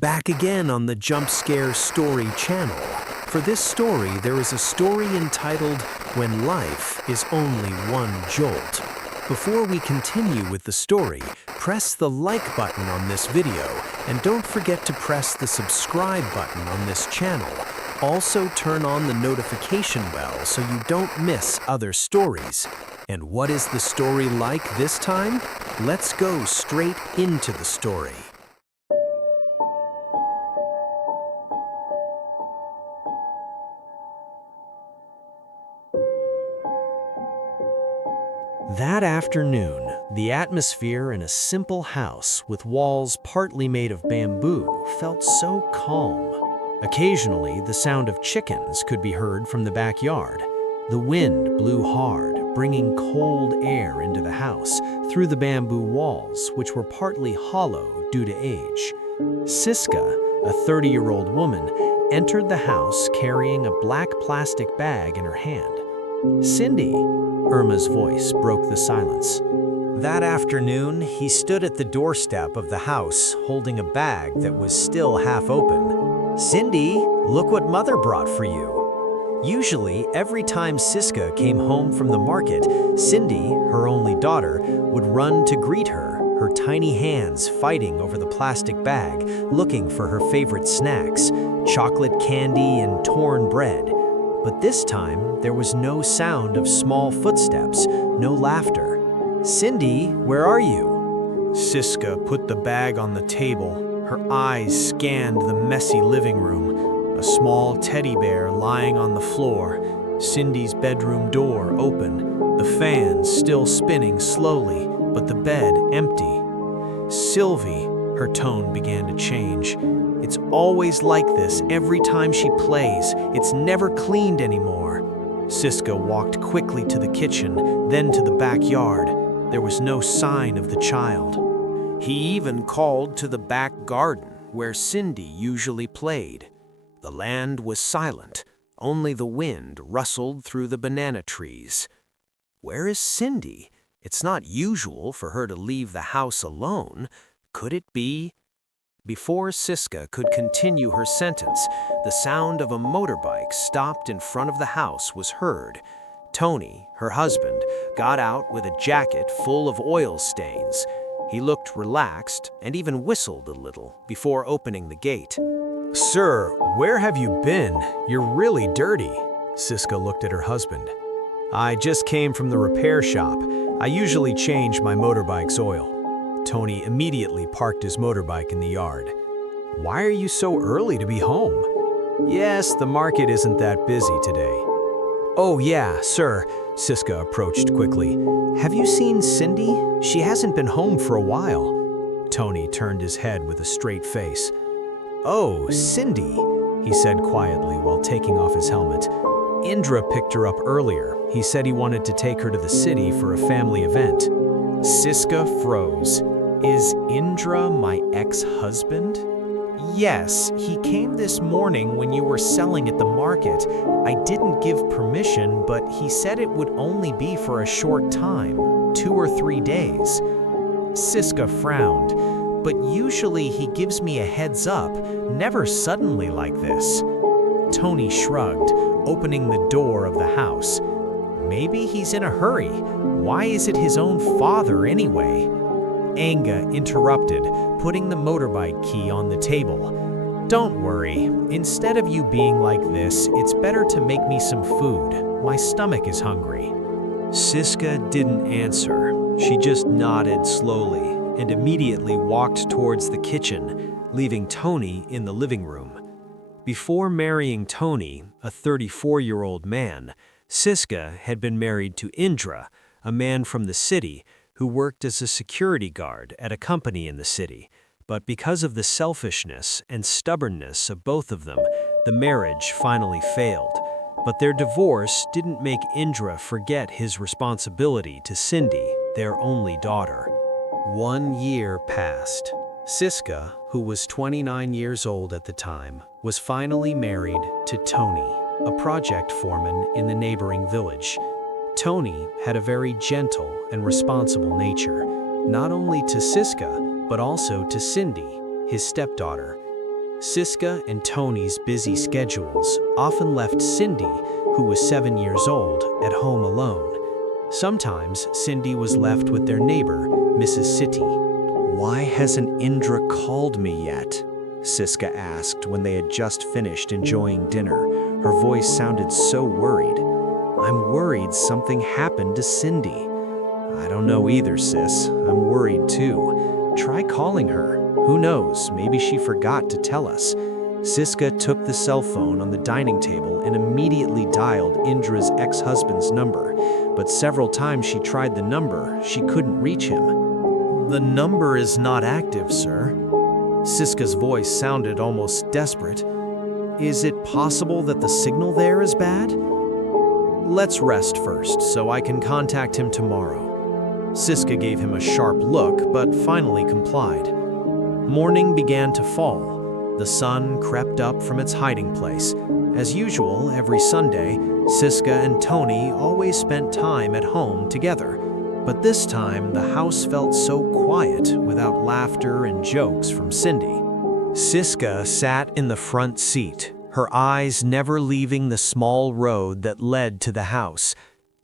Back again on the Jump Scare Story channel. For this story, there is a story entitled When Life is Only One Jolt. Before we continue with the story, press the like button on this video and don't forget to press the subscribe button on this channel. Also turn on the notification bell so you don't miss other stories. And what is the story like this time? Let's go straight into the story. That afternoon, the atmosphere in a simple house with walls partly made of bamboo felt so calm. Occasionally, the sound of chickens could be heard from the backyard. The wind blew hard, bringing cold air into the house through the bamboo walls, which were partly hollow due to age. Siska, a 30-year-old woman, entered the house carrying a black plastic bag in her hand. "Cindy," Irma's voice broke the silence. That afternoon, he stood at the doorstep of the house holding a bag that was still half open. "Cindy, look what Mother brought for you." Usually, every time Siska came home from the market, Cindy, her only daughter, would run to greet her, her tiny hands fighting over the plastic bag, looking for her favorite snacks, chocolate candy and torn bread. But this time, there was no sound of small footsteps, no laughter. "Cindy, where are you?" Siska put the bag on the table. Her eyes scanned the messy living room. A small teddy bear lying on the floor, Cindy's bedroom door open, the fan still spinning slowly, but the bed empty. "Sylvie," her tone began to change. "It's always like this every time she plays. It's never cleaned anymore." Siska walked quickly to the kitchen, then to the backyard. There was no sign of the child. He even called to the back garden, where Cindy usually played. The land was silent. Only the wind rustled through the banana trees. Where is Cindy? It's not usual for her to leave the house alone. Could it be? Before Siska could continue her sentence, the sound of a motorbike stopped in front of the house was heard. Tony, her husband, got out with a jacket full of oil stains. He looked relaxed and even whistled a little before opening the gate. "Sir, where have you been? You're really dirty." Siska looked at her husband. "I just came from the repair shop. I usually change my motorbike's oil." Tony immediately parked his motorbike in the yard. "Why are you so early to be home?" "Yes, the market isn't that busy today." "Oh yeah, sir," Siska approached quickly. "Have you seen Cindy? She hasn't been home for a while." Tony turned his head with a straight face. "Oh, Cindy," he said quietly while taking off his helmet. "Indra picked her up earlier. He said he wanted to take her to the city for a family event." Siska froze. "Is Indra my ex-husband?" "Yes, he came this morning when you were selling at the market. I didn't give permission, but he said it would only be for a short time, 2 or 3 days. Siska frowned. "But usually he gives me a heads up, never suddenly like this." Tony shrugged, opening the door of the house. "Maybe he's in a hurry. Why is it his own father anyway?" Anga interrupted, putting the motorbike key on the table. "Don't worry. Instead of you being like this, it's better to make me some food. My stomach is hungry." Siska didn't answer. She just nodded slowly and immediately walked towards the kitchen, leaving Tony in the living room. Before marrying Tony, a 34-year-old man, Siska had been married to Indra, a man from the city who worked as a security guard at a company in the city. But because of the selfishness and stubbornness of both of them, the marriage finally failed. But their divorce didn't make Indra forget his responsibility to Cindy, their only daughter. 1 year passed. Siska, who was 29 years old at the time, was finally married to Tony, a project foreman in the neighboring village. Tony had a very gentle and responsible nature, not only to Siska, but also to Cindy, his stepdaughter. Siska and Tony's busy schedules often left Cindy, who was 7 years old, at home alone. Sometimes Cindy was left with their neighbor, Mrs. City. "Why hasn't Indra called me yet?" Siska asked when they had just finished enjoying dinner. Her voice sounded so worried. "I'm worried something happened to Cindy." "I don't know either, sis. I'm worried too. Try calling her. Who knows, maybe she forgot to tell us." Siska took the cell phone on the dining table and immediately dialed Indra's ex-husband's number. But several times she tried the number, she couldn't reach him. "The number is not active, sir." Siska's voice sounded almost desperate. "Is it possible that the signal there is bad?" "Let's rest first, so I can contact him tomorrow." Siska gave him a sharp look, but finally complied. Morning began to fall. The sun crept up from its hiding place. As usual, every Sunday, Siska and Tony always spent time at home together. But this time, the house felt so quiet without laughter and jokes from Cindy. Siska sat in the front seat, her eyes never leaving the small road that led to the house.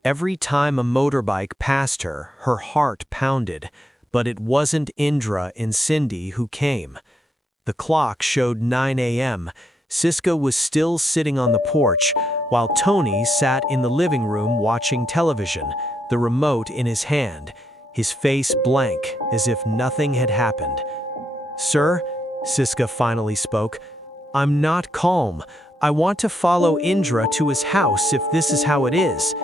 Every time a motorbike passed her, her heart pounded. But it wasn't Indra and Cindy who came. The clock showed 9 a.m. Siska was still sitting on the porch, while Tony sat in the living room watching television, the remote in his hand, his face blank, as if nothing had happened. "Sir," Siska finally spoke, "I'm not calm. I want to follow Indra to his house if this is how it is."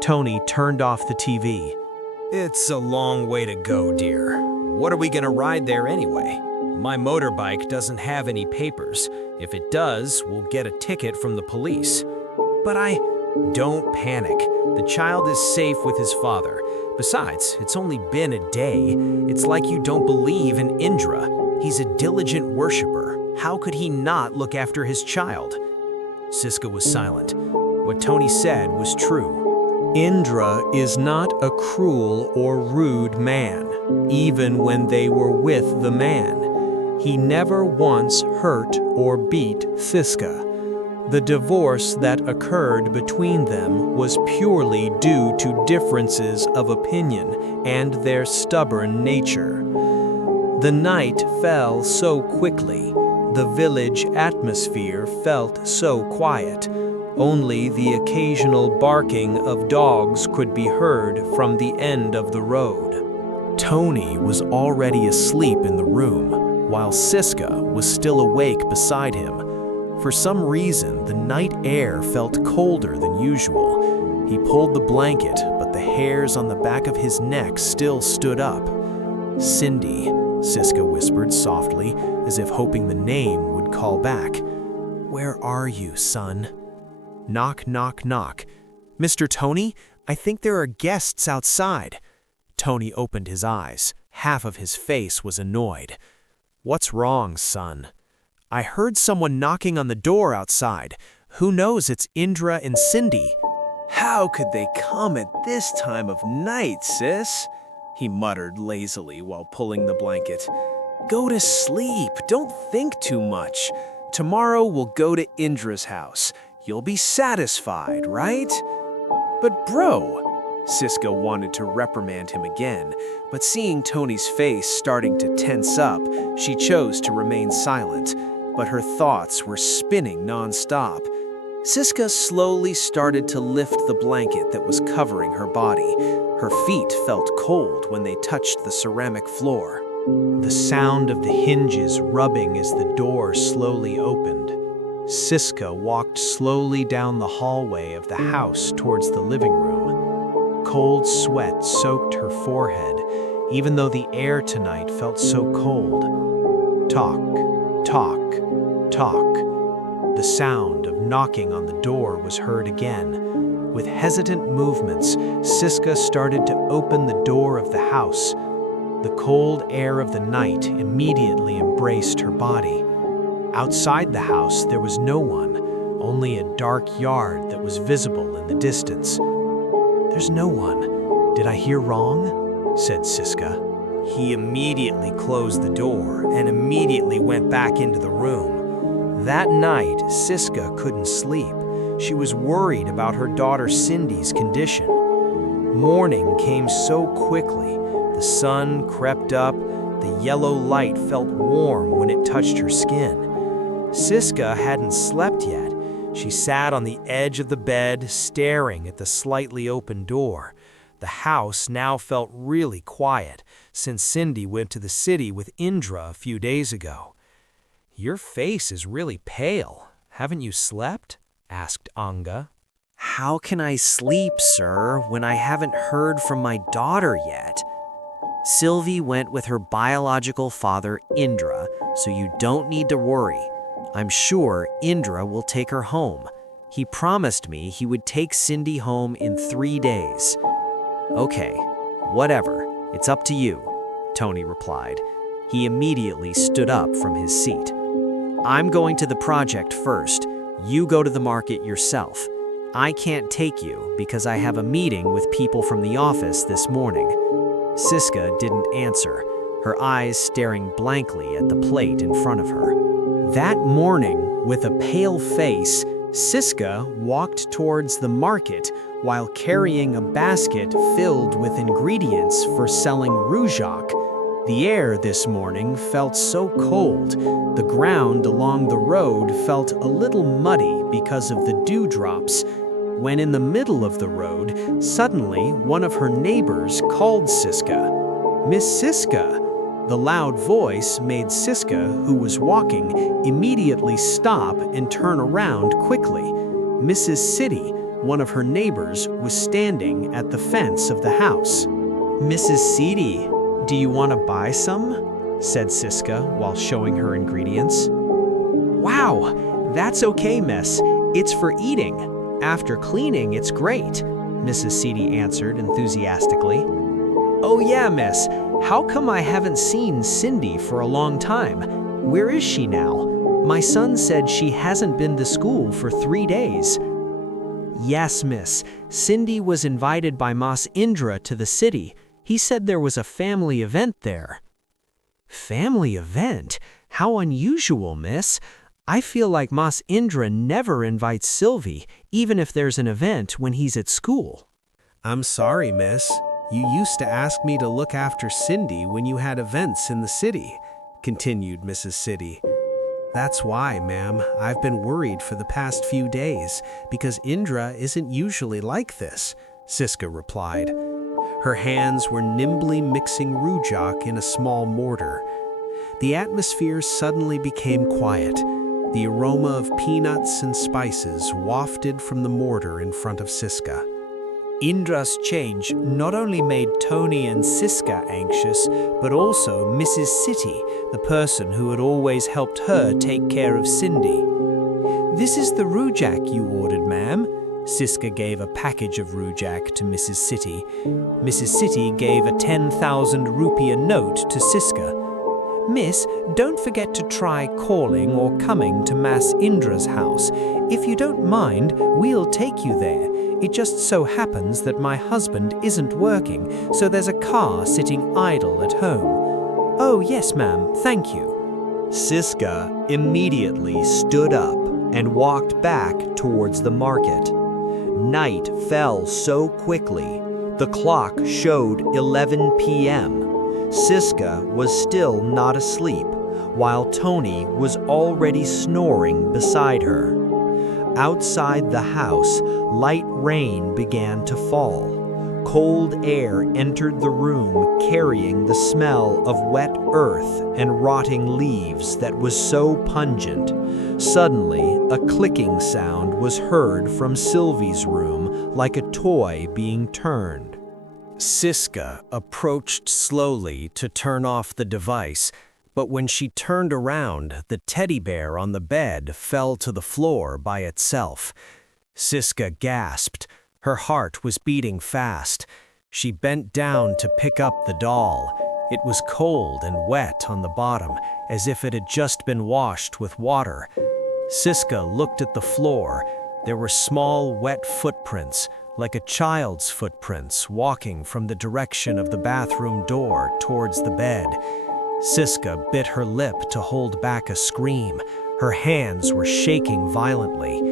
Tony turned off the TV. "It's a long way to go, dear. What are we gonna ride there anyway? My motorbike doesn't have any papers. If it does, we'll get a ticket from the police." Don't panic. The child is safe with his father. Besides, it's only been a day. It's like you don't believe in Indra. He's a diligent worshiper. How could he not look after his child?" Siska was silent. What Tony said was true. Indra is not a cruel or rude man, even when they were with the man. He never once hurt or beat Siska. The divorce that occurred between them was purely due to differences of opinion and their stubborn nature. The night fell so quickly. The village atmosphere felt so quiet. Only the occasional barking of dogs could be heard from the end of the road. Tony was already asleep in the room, while Siska was still awake beside him. For some reason, the night air felt colder than usual. He pulled the blanket, but the hairs on the back of his neck still stood up. "Cindy," Siska whispered softly, as if hoping the name would call back. "Where are you, son?" Knock, knock, knock. "Mr. Tony, I think there are guests outside." Tony opened his eyes. Half of his face was annoyed. "What's wrong, son?" "I heard someone knocking on the door outside. Who knows, it's Indra and Cindy." "How could they come at this time of night, sis?" he muttered lazily while pulling the blanket. "Go to sleep. Don't think too much. Tomorrow we'll go to Indra's house. You'll be satisfied, right?" "But bro," Siska wanted to reprimand him again, but seeing Tony's face starting to tense up, she chose to remain silent, but her thoughts were spinning nonstop. Siska slowly started to lift the blanket that was covering her body. Her feet felt cold when they touched the ceramic floor. The sound of the hinges rubbing as the door slowly opened. Siska walked slowly down the hallway of the house towards the living room. Cold sweat soaked her forehead, even though the air tonight felt so cold. Talk, talk, talk. The sound of knocking on the door was heard again. With hesitant movements, Siska started to open the door of the house. The cold air of the night immediately embraced her body. Outside the house, there was no one, only a dark yard that was visible in the distance. "There's no one. Did I hear wrong?" said Siska. He immediately closed the door and immediately went back into the room. That night, Siska couldn't sleep. She was worried about her daughter Cindy's condition. Morning came so quickly. The sun crept up. The yellow light felt warm when it touched her skin. Siska hadn't slept yet. She sat on the edge of the bed, staring at the slightly open door. The house now felt really quiet, since Cindy went to the city with Indra a few days ago. "Your face is really pale. Haven't you slept?" asked Anga. "How can I sleep, sir, when I haven't heard from my daughter yet? Sylvie went with her biological father, Indra, so you don't need to worry. I'm sure Indra will take her home. He promised me he would take Cindy home in 3 days." "Okay, whatever. It's up to you," Tony replied. He immediately stood up from his seat. "I'm going to the project first. You go to the market yourself. I can't take you because I have a meeting with people from the office this morning." Siska didn't answer, her eyes staring blankly at the plate in front of her. That morning, with a pale face, Siska walked towards the market while carrying a basket filled with ingredients for selling rujak. The air this morning felt so cold. The ground along the road felt a little muddy because of the dewdrops. When in the middle of the road, suddenly one of her neighbors called Siska. "Miss Siska!" The loud voice made Siska, who was walking, immediately stop and turn around quickly. Mrs. City, one of her neighbors, was standing at the fence of the house. "Mrs. City, do you want to buy some?" said Siska while showing her ingredients. "Wow, that's okay, miss. It's for eating. After cleaning, it's great," Mrs. City answered enthusiastically. "Oh yeah, miss. How come I haven't seen Cindy for a long time? Where is she now? My son said she hasn't been to school for 3 days." "Yes, miss. Cindy was invited by Mas Indra to the city. He said there was a family event there." "Family event? How unusual, miss. I feel like Mas Indra never invites Sylvie, even if there's an event when he's at school." "I'm sorry, miss. You used to ask me to look after Cindy when you had events in the city," continued Mrs. City. "That's why, ma'am, I've been worried for the past few days, because Indra isn't usually like this," Siska replied. Her hands were nimbly mixing rujak in a small mortar. The atmosphere suddenly became quiet. The aroma of peanuts and spices wafted from the mortar in front of Siska. Indra's change not only made Tony and Siska anxious, but also Mrs. City, the person who had always helped her take care of Cindy. "This is the rujak you ordered, ma'am." Siska gave a package of rujak to Mrs. City. Mrs. City gave a 10,000 rupiah note to Siska. "Miss, don't forget to try calling or coming to Mas Indra's house. If you don't mind, we'll take you there. It just so happens that my husband isn't working, so there's a car sitting idle at home." "Oh, yes, ma'am, thank you." Siska immediately stood up and walked back towards the market. Night fell so quickly. The clock showed 11 p.m. Siska was still not asleep, while Tony was already snoring beside her. Outside the house, light rain began to fall. Cold air entered the room, carrying the smell of wet earth and rotting leaves that was so pungent. Suddenly, a clicking sound was heard from Sylvie's room, like a toy being turned. Siska approached slowly to turn off the device, but when she turned around, the teddy bear on the bed fell to the floor by itself. Siska gasped. Her heart was beating fast. She bent down to pick up the doll. It was cold and wet on the bottom, as if it had just been washed with water. Siska looked at the floor. There were small, wet footprints, like a child's footprints, walking from the direction of the bathroom door towards the bed. Siska bit her lip to hold back a scream. Her hands were shaking violently.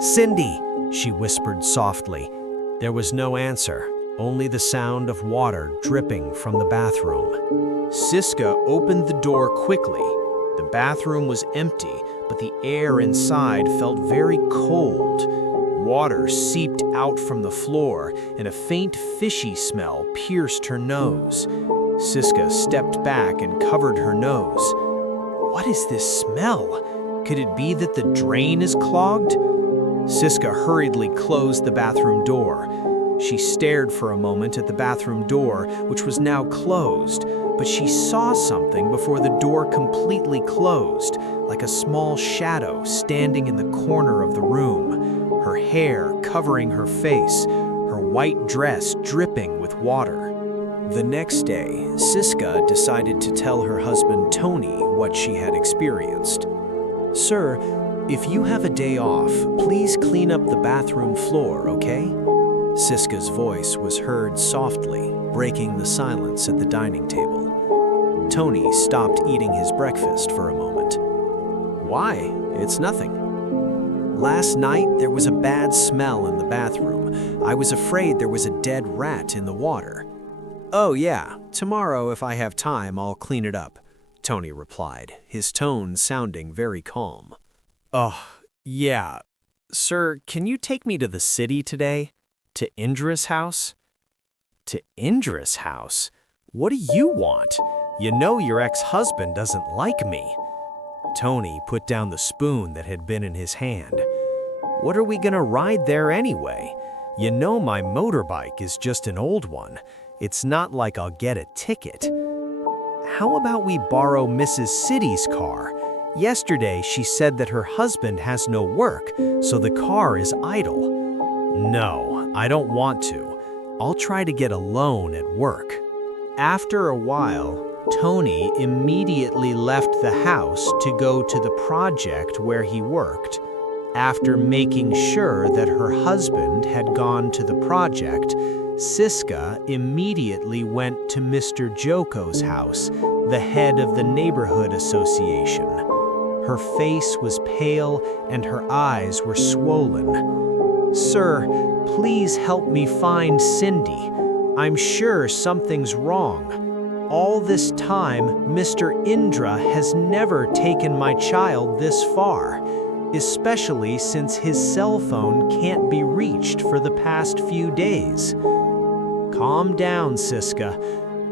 "Cindy," she whispered softly. There was no answer, only the sound of water dripping from the bathroom. Siska opened the door quickly. The bathroom was empty, but the air inside felt very cold. Water seeped out from the floor, and a faint fishy smell pierced her nose. Siska stepped back and covered her nose. What is this smell? Could it be that the drain is clogged? Siska hurriedly closed the bathroom door. She stared for a moment at the bathroom door, which was now closed, but she saw something before the door completely closed, like a small shadow standing in the corner of the room, her hair covering her face, her white dress dripping with water. The next day, Siska decided to tell her husband Tony what she had experienced. "Sir, if you have a day off, please clean up the bathroom floor, okay?" Siska's voice was heard softly, breaking the silence at the dining table. Tony stopped eating his breakfast for a moment. "Why? It's nothing." "Last night there was a bad smell in the bathroom. I was afraid there was a dead rat in the water." "Oh yeah, tomorrow if I have time I'll clean it up," Tony replied, his tone sounding very calm. "Oh, yeah. Sir, can you take me to the city today? To Indra's house?" "To Indra's house? What do you want? You know your ex-husband doesn't like me." Tony put down the spoon that had been in his hand. "What are we gonna ride there anyway? You know my motorbike is just an old one. It's not like I'll get a ticket. How about we borrow Mrs. City's car? Yesterday she said that her husband has no work, so the car is idle." "No, I don't want to. I'll try to get a loan at work." After a while, Tony immediately left the house to go to the project where he worked. After making sure that her husband had gone to the project, Siska immediately went to Mr. Joko's house, the head of the neighborhood association. Her face was pale and her eyes were swollen. "Sir, please help me find Cindy. I'm sure something's wrong. All this time, Mr. Indra has never taken my child this far, especially since his cell phone can't be reached for the past few days." "Calm down, Siska.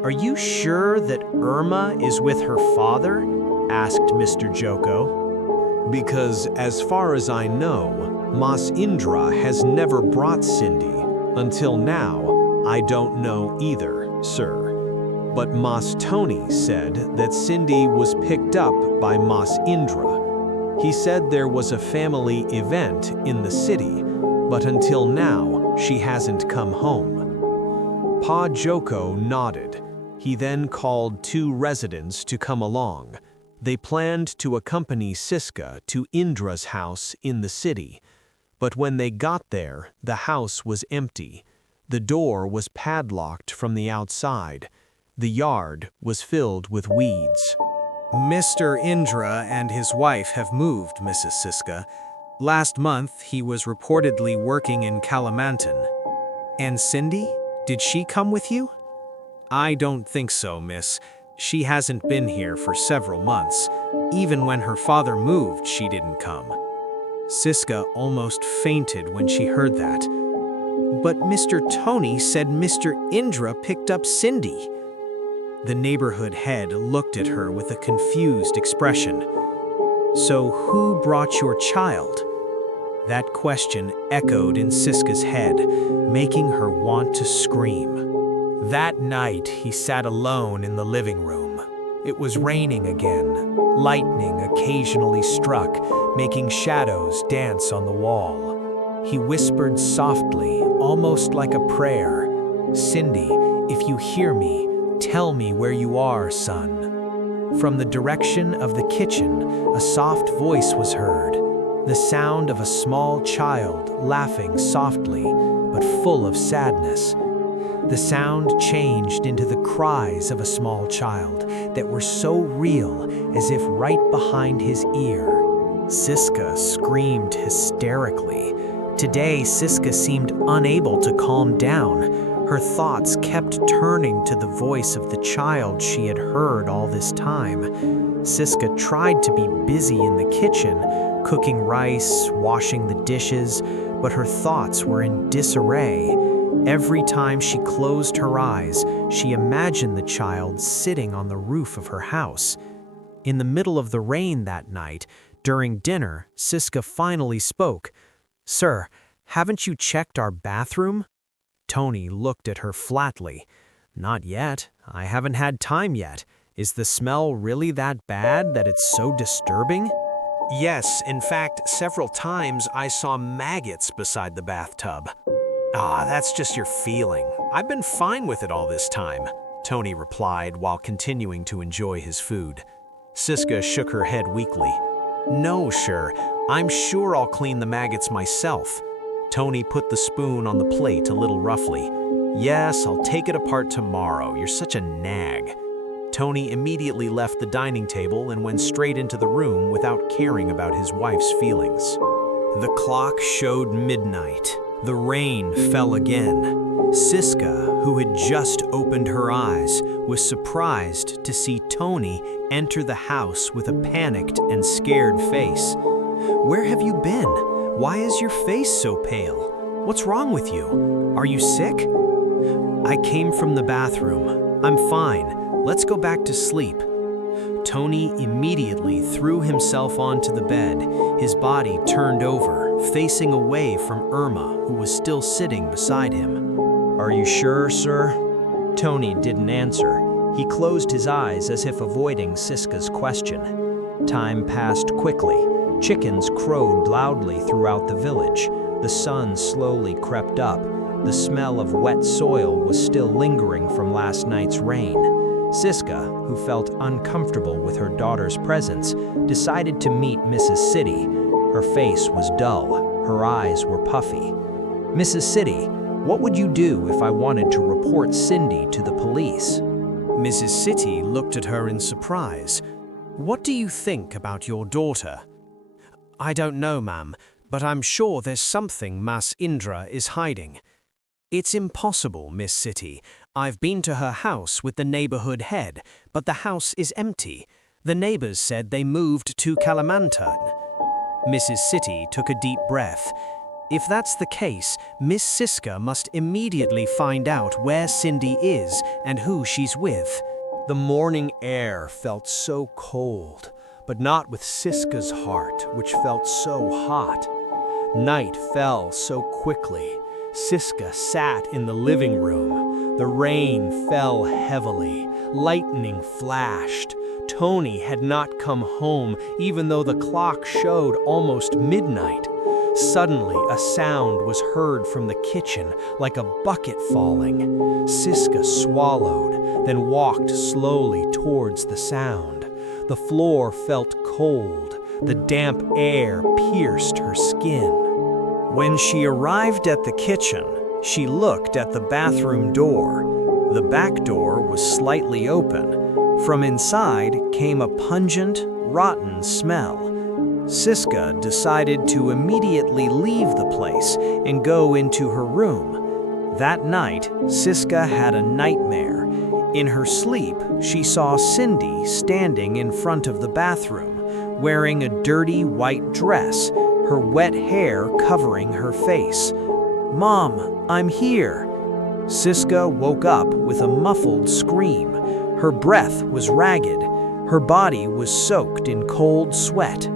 Are you sure that Irma is with her father?" asked Mr. Joko. "Because as far as I know, Mas Indra has never brought Cindy. Until now, I don't know either, sir. But Mas Tony said that Cindy was picked up by Mas Indra. He said there was a family event in the city, but until now, she hasn't come home." Pa Joko nodded. He then called 2 residents to come along. They planned to accompany Siska to Indra's house in the city. But when they got there, the house was empty. The door was padlocked from the outside. The yard was filled with weeds. "Mr. Indra and his wife have moved, Mrs. Siska. Last month, he was reportedly working in Kalimantan." "And Cindy? Did she come with you?" "I don't think so, miss. She hasn't been here for several months. Even when her father moved, she didn't come." Siska almost fainted when she heard that. "But Mr. Tony said Mr. Indra picked up Cindy." The neighborhood head looked at her with a confused expression. "So who brought your child?" That question echoed in Siska's head, making her want to scream. That night, he sat alone in the living room. It was raining again. Lightning occasionally struck, making shadows dance on the wall. He whispered softly, almost like a prayer, "Cindy, if you hear me, tell me where you are, son." From the direction of the kitchen, a soft voice was heard, the sound of a small child laughing softly, but full of sadness. The sound changed into the cries of a small child that were so real as if right behind his ear. Siska screamed hysterically. Today, Siska seemed unable to calm down. Her thoughts kept turning to the voice of the child she had heard all this time. Siska tried to be busy in the kitchen, cooking rice, washing the dishes, but her thoughts were in disarray. Every time she closed her eyes, she imagined the child sitting on the roof of her house. In the middle of the rain that night, during dinner, Siska finally spoke. "Sir, haven't you checked our bathroom?" Tony looked at her flatly. "Not yet. I haven't had time yet. Is the smell really that bad that it's so disturbing?" "Yes, in fact, several times I saw maggots beside the bathtub." "Ah, that's just your feeling. I've been fine with it all this time," Tony replied while continuing to enjoy his food. Siska shook her head weakly. "No, sure. I'm sure I'll clean the maggots myself." Tony put the spoon on the plate a little roughly. "Yes, I'll take it apart tomorrow. You're such a nag." Tony immediately left the dining table and went straight into the room without caring about his wife's feelings. The clock showed midnight. The rain fell again. Siska, who had just opened her eyes, was surprised to see Tony enter the house with a panicked and scared face. "Where have you been? Why is your face so pale? What's wrong with you? Are you sick?" "I came from the bathroom. I'm fine. Let's go back to sleep." Tony immediately threw himself onto the bed, his body turned over, facing away from Irma, who was still sitting beside him. "Are you sure, sir?" Tony didn't answer. He closed his eyes as if avoiding Siska's question. Time passed quickly. Chickens crowed loudly throughout the village. The sun slowly crept up. The smell of wet soil was still lingering from last night's rain. Siska, who felt uncomfortable with her daughter's presence, decided to meet Mrs. City. Her face was dull. Her eyes were puffy. "Mrs. City, what would you do if I wanted to report Cindy to the police?" Mrs. City looked at her in surprise. "What do you think about your daughter?" "I don't know, ma'am, but I'm sure there's something Mas Indra is hiding." "It's impossible, Miss City. I've been to her house with the neighborhood head, but the house is empty. The neighbors said they moved to Kalimantan." Mrs. City took a deep breath. "If that's the case, Miss Siska must immediately find out where Cindy is and who she's with." The morning air felt so cold, but not with Siska's heart, which felt so hot. Night fell so quickly. Siska sat in the living room. The rain fell heavily. Lightning flashed. Tony had not come home, even though the clock showed almost midnight. Suddenly, a sound was heard from the kitchen, like a bucket falling. Siska swallowed, then walked slowly towards the sound. The floor felt cold. The damp air pierced her skin. When she arrived at the kitchen, she looked at the bathroom door. The back door was slightly open. From inside came a pungent, rotten smell. Siska decided to immediately leave the place and go into her room. That night, Siska had a nightmare. In her sleep, she saw Cindy standing in front of the bathroom, wearing a dirty white dress, her wet hair covering her face. "Mom, I'm here." Siska woke up with a muffled scream. Her breath was ragged. Her body was soaked in cold sweat.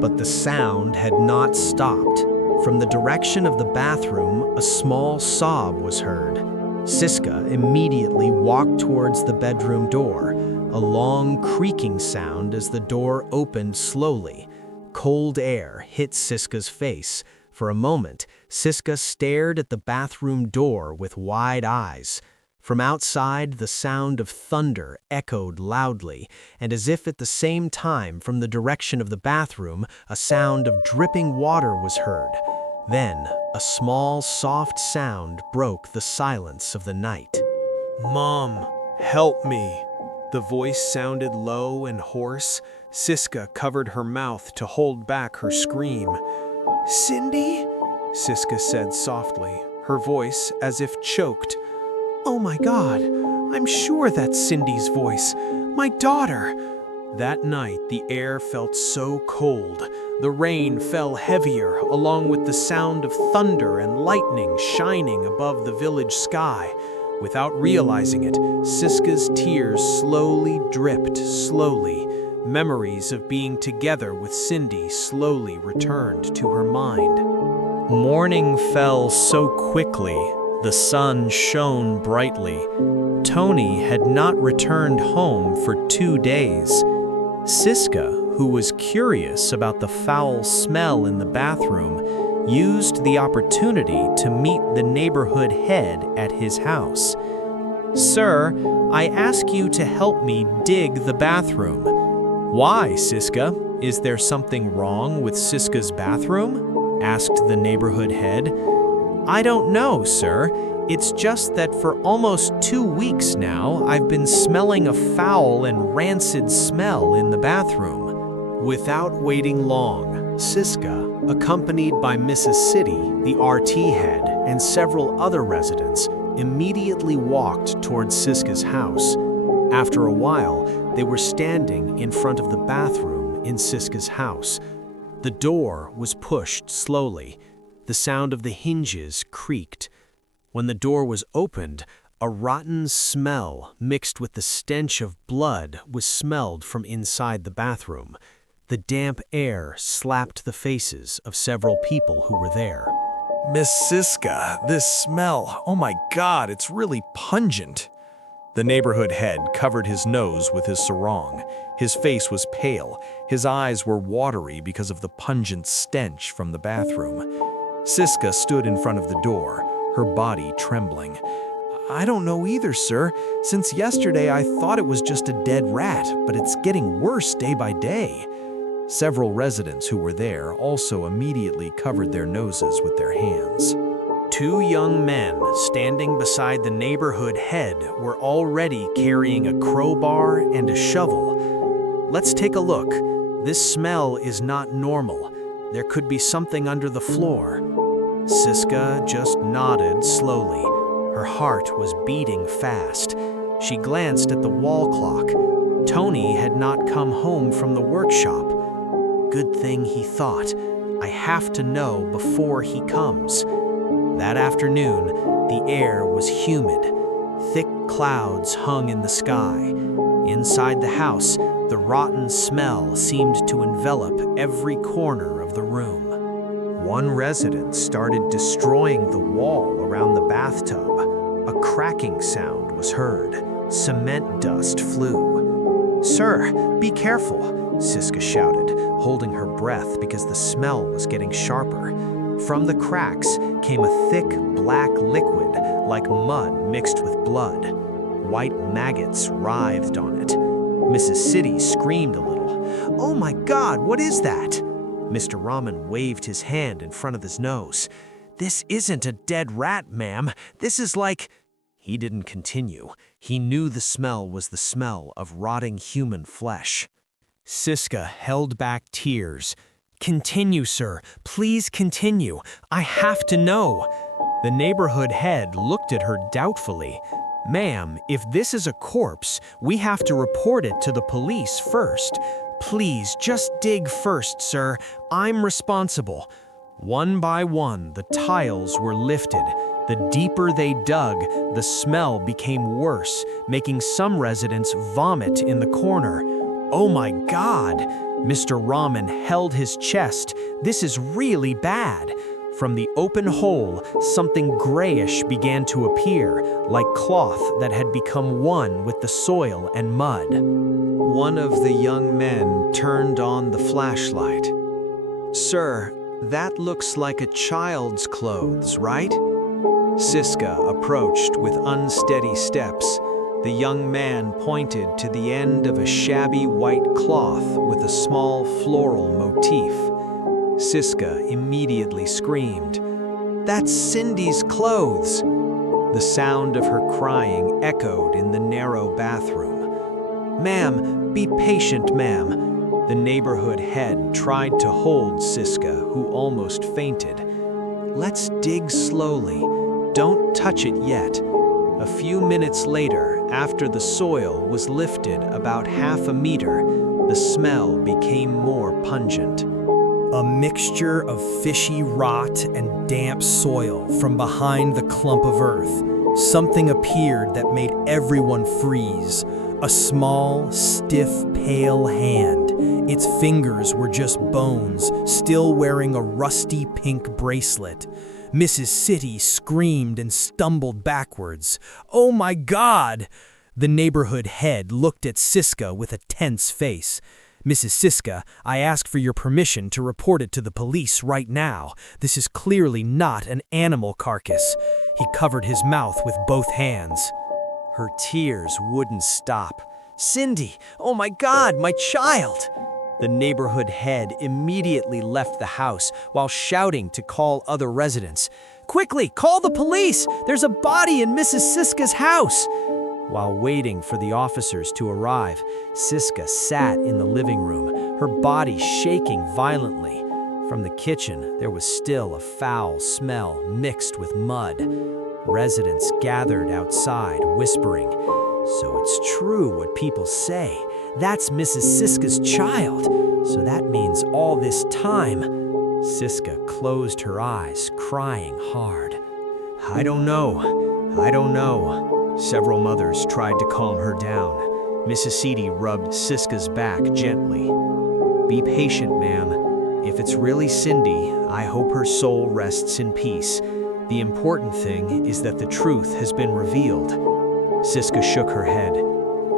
But the sound had not stopped. From the direction of the bathroom, a small sob was heard. Siska immediately walked towards the bedroom door, a long creaking sound as the door opened slowly. Cold air hit Siska's face. For a moment, Siska stared at the bathroom door with wide eyes. From outside, the sound of thunder echoed loudly, and as if at the same time from the direction of the bathroom, a sound of dripping water was heard. Then, a small, soft sound broke the silence of the night. "Mom, help me." The voice sounded low and hoarse. Siska covered her mouth to hold back her scream. "Cindy?" Siska said softly, her voice as if choked. "Oh my God, I'm sure that's Cindy's voice. My daughter." That night, the air felt so cold. The rain fell heavier, along with the sound of thunder and lightning shining above the village sky. Without realizing it, Siska's tears slowly dripped, slowly. Memories of being together with Cindy slowly returned to her mind. Morning fell so quickly. The sun shone brightly. Tony had not returned home for 2 days. Siska, who was curious about the foul smell in the bathroom, used the opportunity to meet the neighborhood head at his house. "Sir, I ask you to help me dig the bathroom." "Why, Siska? Is there something wrong with Siska's bathroom?" asked the neighborhood head. "I don't know, sir. It's just that for almost 2 weeks now, I've been smelling a foul and rancid smell in the bathroom." Without waiting long, Siska, accompanied by Mrs. City, the RT head, and several other residents, immediately walked towards Siska's house. After a while, they were standing in front of the bathroom in Siska's house. The door was pushed slowly. The sound of the hinges creaked. When the door was opened, a rotten smell mixed with the stench of blood was smelled from inside the bathroom. The damp air slapped the faces of several people who were there. "Miss Siska, this smell, oh my God, it's really pungent." The neighborhood head covered his nose with his sarong. His face was pale. His eyes were watery because of the pungent stench from the bathroom. Siska stood in front of the door, her body trembling. "I don't know either, sir. Since yesterday, I thought it was just a dead rat, but it's getting worse day by day." Several residents who were there also immediately covered their noses with their hands. 2 young men standing beside the neighborhood head were already carrying a crowbar and a shovel. "Let's take a look. This smell is not normal. There could be something under the floor." Siska just nodded slowly. Her heart was beating fast. She glanced at the wall clock. Tony had not come home from the workshop. Good thing, he thought. I have to know before he comes. That afternoon, the air was humid. Thick clouds hung in the sky. Inside the house, the rotten smell seemed to envelop every corner of the room. One resident started destroying the wall around the bathtub. A cracking sound was heard. Cement dust flew. "Sir, be careful," Siska shouted, holding her breath because the smell was getting sharper. From the cracks came a thick black liquid like mud mixed with blood. White maggots writhed on it. Mrs. City screamed a little. "Oh my God, what is that?" Mr. Rahman waved his hand in front of his nose. "This isn't a dead rat, ma'am. This is like—" He didn't continue. He knew the smell was the smell of rotting human flesh. Siska held back tears. "Continue, sir. Please continue. I have to know." The neighborhood head looked at her doubtfully. "Ma'am, if this is a corpse, we have to report it to the police first. Please, just dig first, sir. I'm responsible." One by one, the tiles were lifted. The deeper they dug, the smell became worse, making some residents vomit in the corner. "Oh my God!" Mr. Rahman held his chest. "This is really bad." From the open hole, something grayish began to appear, like cloth that had become one with the soil and mud. One of the young men turned on the flashlight. "Sir, that looks like a child's clothes, right?" Siska approached with unsteady steps. The young man pointed to the end of a shabby white cloth with a small floral motif. Siska immediately screamed, "That's Cindy's clothes!" The sound of her crying echoed in the narrow bathroom. "Ma'am, be patient, ma'am." The neighborhood head tried to hold Siska, who almost fainted. "Let's dig slowly. Don't touch it yet." A few minutes later, after the soil was lifted about half a meter, the smell became more pungent. A mixture of fishy rot and damp soil from behind the clump of earth. Something appeared that made everyone freeze. A small, stiff, pale hand. Its fingers were just bones, still wearing a rusty pink bracelet. Mrs. City screamed and stumbled backwards. "Oh my God!" The neighborhood head looked at Siska with a tense face. "Mrs. Siska, I ask for your permission to report it to the police right now. This is clearly not an animal carcass." He covered his mouth with both hands. Her tears wouldn't stop. "Cindy, oh my God, my child!" The neighborhood head immediately left the house while shouting to call other residents. "Quickly, call the police! There's a body in Mrs. Siska's house!" While waiting for the officers to arrive, Siska sat in the living room, her body shaking violently. From the kitchen, there was still a foul smell mixed with mud. Residents gathered outside, whispering, "So it's true what people say. That's Mrs. Siska's child. So that means all this time." Siska closed her eyes, crying hard. I don't know. Several mothers tried to calm her down. Mrs. City rubbed Siska's back gently. "Be patient, ma'am. If it's really Cindy, I hope her soul rests in peace. The important thing is that the truth has been revealed." Siska shook her head.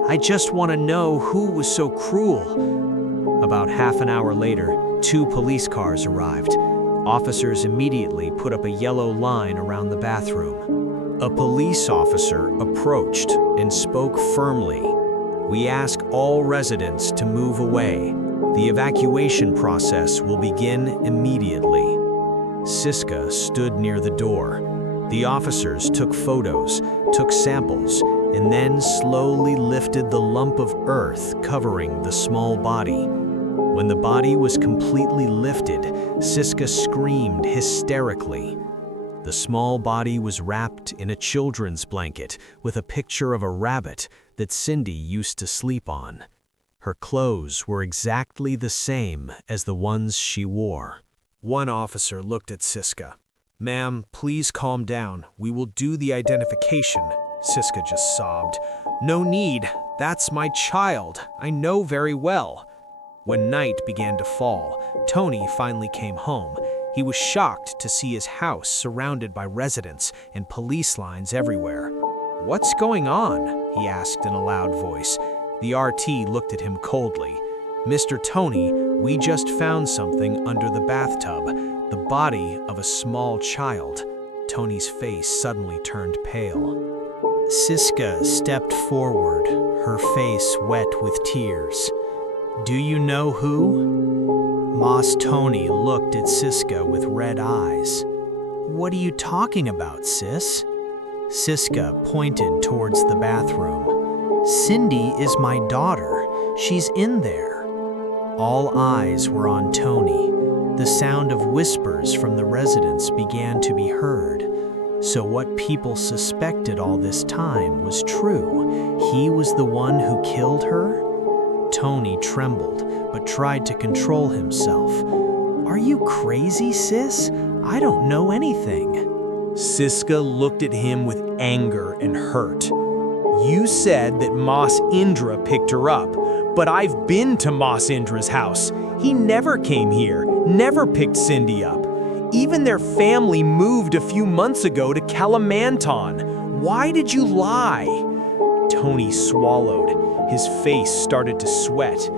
"I just want to know who was so cruel." About half an hour later, 2 police cars arrived. Officers immediately put up a yellow line around the bathroom. A police officer approached and spoke firmly. "We ask all residents to move away. The evacuation process will begin immediately." Siska stood near the door. The officers took photos, took samples, and then slowly lifted the lump of earth covering the small body. When the body was completely lifted, Siska screamed hysterically. The small body was wrapped in a children's blanket with a picture of a rabbit that Cindy used to sleep on. Her clothes were exactly the same as the ones she wore. One officer looked at Siska. "Ma'am, please calm down. We will do the identification." Siska just sobbed. "No need. That's my child. I know very well." When night began to fall, Tony finally came home. He was shocked to see his house surrounded by residents and police lines everywhere. "What's going on?" he asked in a loud voice. The RT looked at him coldly. "Mr. Tony, we just found something under the bathtub, the body of a small child." Tony's face suddenly turned pale. Siska stepped forward, her face wet with tears. "Do you know who?" Moss Tony looked at Siska with red eyes. "What are you talking about, sis?" Siska pointed towards the bathroom. "Cindy is my daughter. She's in there." All eyes were on Tony. The sound of whispers from the residents began to be heard. So what people suspected all this time was true. He was the one who killed her? Tony trembled, but tried to control himself. "Are you crazy, sis? I don't know anything." Siska looked at him with anger and hurt. "You said that Moss Indra picked her up, but I've been to Moss Indra's house. He never came here, never picked Cindy up. Even their family moved a few months ago to Kalimantan. Why did you lie?" Tony swallowed. His face started to sweat.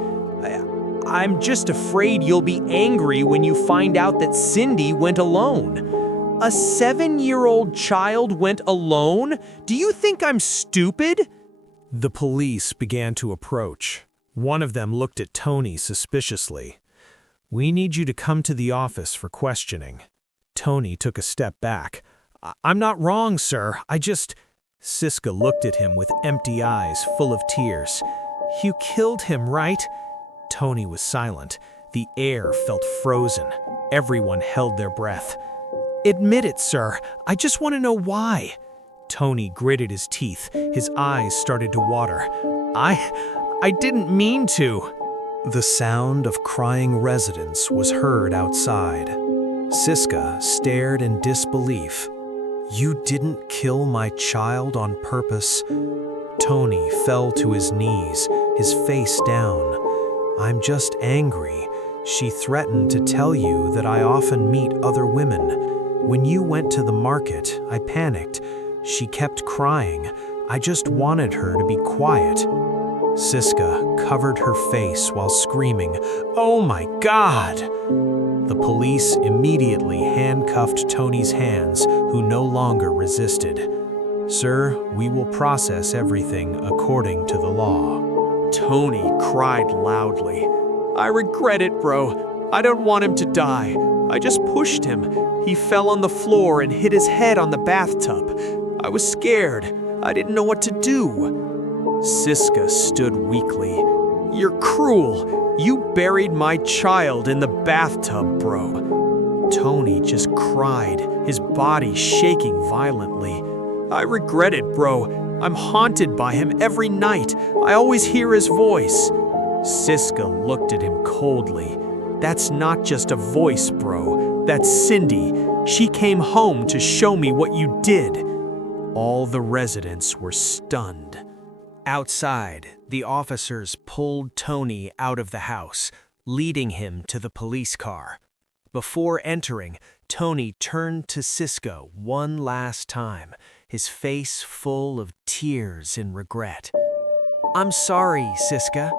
I'm just afraid you'll be angry when you find out that Cindy went alone." "A 7-year-old child went alone? Do you think I'm stupid?" The police began to approach. One of them looked at Tony suspiciously. "We need you to come to the office for questioning." Tony took a step back. "I'm not wrong, sir. I just..." Siska looked at him with empty eyes full of tears. "You killed him, right?" Tony was silent. The air felt frozen. Everyone held their breath. "Admit it, sir. I just want to know why." Tony gritted his teeth. His eyes started to water. I didn't mean to." The sound of crying residents was heard outside. Siska stared in disbelief. "You didn't kill my child on purpose?" Tony fell to his knees, his face down. "I'm just angry. She threatened to tell you that I often meet other women. When you went to the market, I panicked. She kept crying. I just wanted her to be quiet." Siska covered her face while screaming, "Oh my God!" The police immediately handcuffed Tony's hands, who no longer resisted. "Sir, we will process everything according to the law." Tony cried loudly. "I regret it, bro. I don't want him to die. I just pushed him. He fell on the floor and hit his head on the bathtub. I was scared. I didn't know what to do." Siska stood weakly. "You're cruel. You buried my child in the bathtub, bro." Tony just cried, his body shaking violently. "I regret it, bro. I'm haunted by him every night. I always hear his voice." Siska looked at him coldly. "That's not just a voice, bro. That's Cindy. She came home to show me what you did." All the residents were stunned. Outside, the officers pulled Tony out of the house, leading him to the police car. Before entering, Tony turned to Siska one last time, his face full of tears in regret. "I'm sorry, Siska."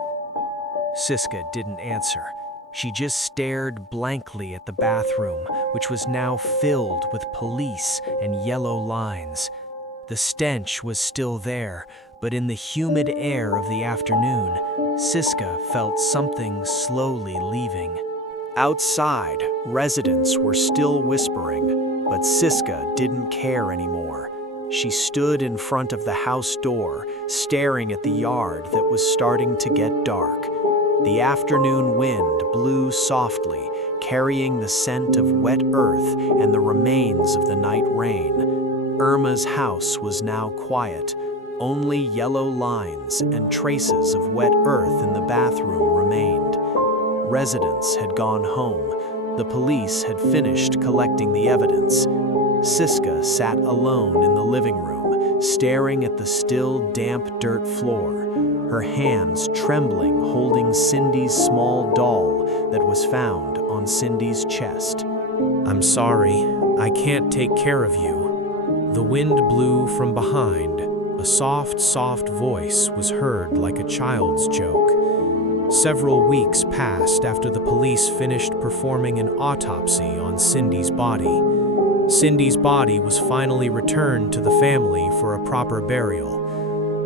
Siska didn't answer. She just stared blankly at the bathroom, which was now filled with police and yellow lines. The stench was still there, but in the humid air of the afternoon, Siska felt something slowly leaving. Outside, residents were still whispering, but Siska didn't care anymore. She stood in front of the house door, staring at the yard that was starting to get dark. The afternoon wind blew softly, carrying the scent of wet earth and the remains of the night rain. Irma's house was now quiet. Only yellow lines and traces of wet earth in the bathroom remained. Residents had gone home. The police had finished collecting the evidence. Siska sat alone in the living room, staring at the still damp dirt floor, her hands trembling holding Cindy's small doll that was found on Cindy's chest. "I'm sorry, I can't take care of you." The wind blew from behind. A soft voice was heard like a child's joke. Several weeks passed after the police finished performing an autopsy on Cindy's body. Cindy's body was finally returned to the family for a proper burial.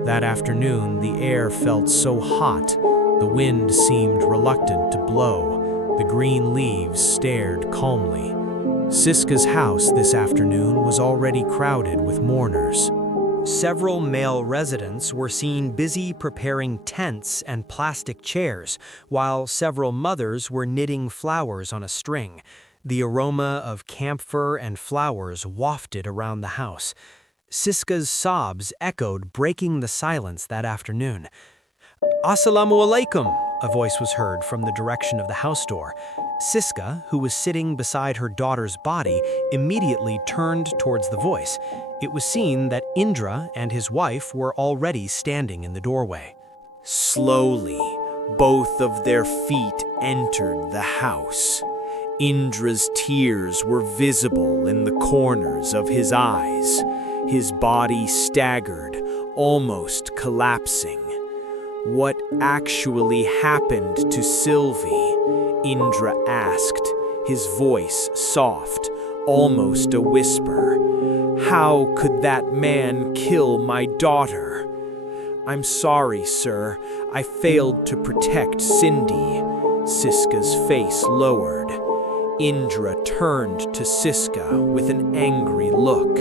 That afternoon, the air felt so hot, the wind seemed reluctant to blow. The green leaves stared calmly. Siska's house this afternoon was already crowded with mourners. Several male residents were seen busy preparing tents and plastic chairs, while several mothers were knitting flowers on a string. The aroma of camphor and flowers wafted around the house. Siska's sobs echoed, breaking the silence that afternoon. "Assalamu alaikum," a voice was heard from the direction of the house door. Siska, who was sitting beside her daughter's body, immediately turned towards the voice. It was seen that Indra and his wife were already standing in the doorway. Slowly, both of their feet entered the house. Indra's tears were visible in the corners of his eyes. His body staggered, almost collapsing. "What actually happened to Sylvie?" Indra asked, his voice soft, almost a whisper. "How could that man kill my daughter?" "I'm sorry, sir. I failed to protect Cindy." Siska's face lowered. Indra turned to Siska with an angry look.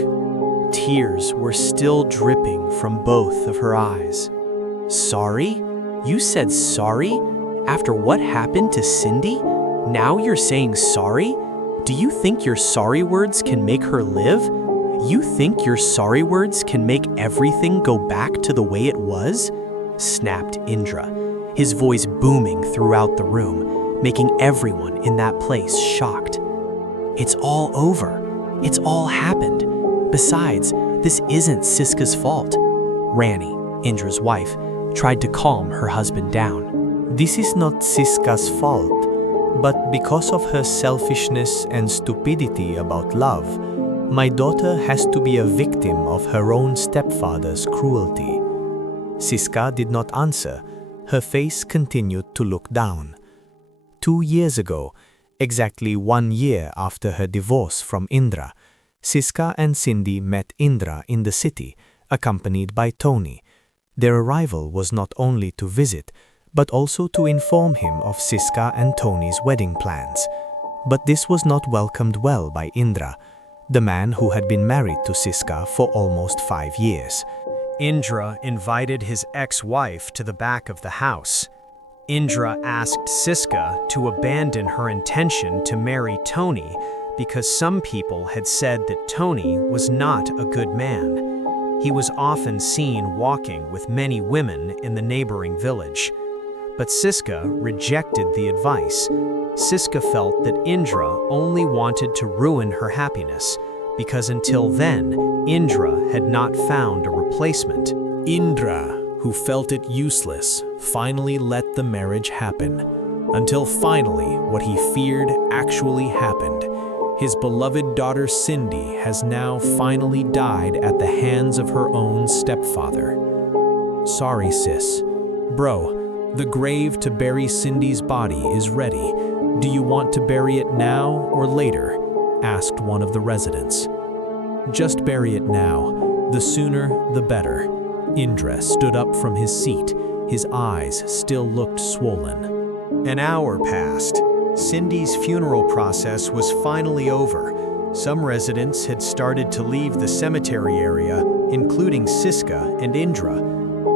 Tears were still dripping from both of her eyes. "Sorry? You said sorry? After what happened to Cindy? Now you're saying sorry? Do you think your sorry words can make her live? You think your sorry words can make everything go back to the way it was? Snapped Indra, his voice booming throughout the room, making everyone in that place shocked. It's all over. It's all happened. Besides, this isn't Siska's fault. Rani, Indra's wife, tried to calm her husband down. This is not Siska's fault, but because of her selfishness and stupidity about love, my daughter has to be a victim of her own stepfather's cruelty. Siska did not answer. Her face continued to look down. 2 years ago, exactly 1 year after her divorce from Indra, Siska and Cindy met Indra in the city, accompanied by Tony. Their arrival was not only to visit, but also to inform him of Siska and Tony's wedding plans. But this was not welcomed well by Indra, the man who had been married to Siska for almost 5 years. Indra invited his ex-wife to the back of the house. Indra asked Siska to abandon her intention to marry Tony because some people had said that Tony was not a good man. He was often seen walking with many women in the neighboring village. But Siska rejected the advice. Siska felt that Indra only wanted to ruin her happiness because until then, Indra had not found a replacement. Indra, who felt it useless, finally let the marriage happen. Until finally, what he feared actually happened. His beloved daughter Cindy has now finally died at the hands of her own stepfather. Sorry, sis. Bro, the grave to bury Cindy's body is ready. Do you want to bury it now or later? Asked one of the residents. Just bury it now. The sooner, the better. Indra stood up from his seat. His eyes still looked swollen. An hour passed. Cindy's funeral process was finally over. Some residents had started to leave the cemetery area, including Siska and Indra.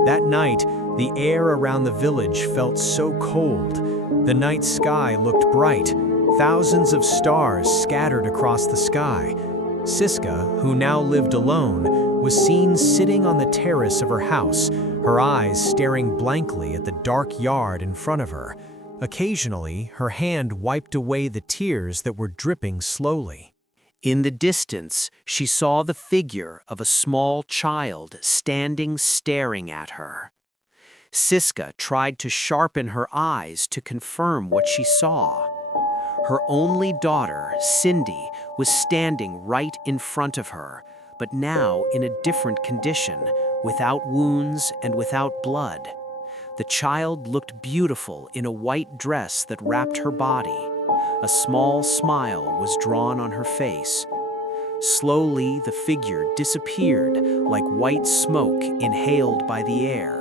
That night, the air around the village felt so cold. The night sky looked bright. Thousands of stars scattered across the sky. Siska, who now lived alone, was seen sitting on the terrace of her house, her eyes staring blankly at the dark yard in front of her. Occasionally, her hand wiped away the tears that were dripping slowly. In the distance, she saw the figure of a small child standing staring at her. Siska tried to sharpen her eyes to confirm what she saw. Her only daughter, Cindy, was standing right in front of her, but now in a different condition, without wounds and without blood. The child looked beautiful in a white dress that wrapped her body. A small smile was drawn on her face. Slowly, the figure disappeared like white smoke inhaled by the air.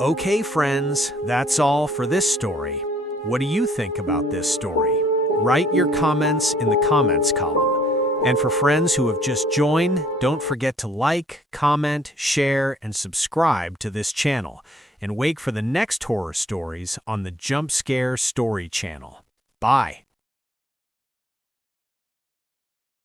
Okay, friends, that's all for this story. What do you think about this story? Write your comments in the comments column. And for friends who have just joined, don't forget to like, comment, share, and subscribe to this channel. And wait for the next horror stories on the Jump Scare Story channel. Bye.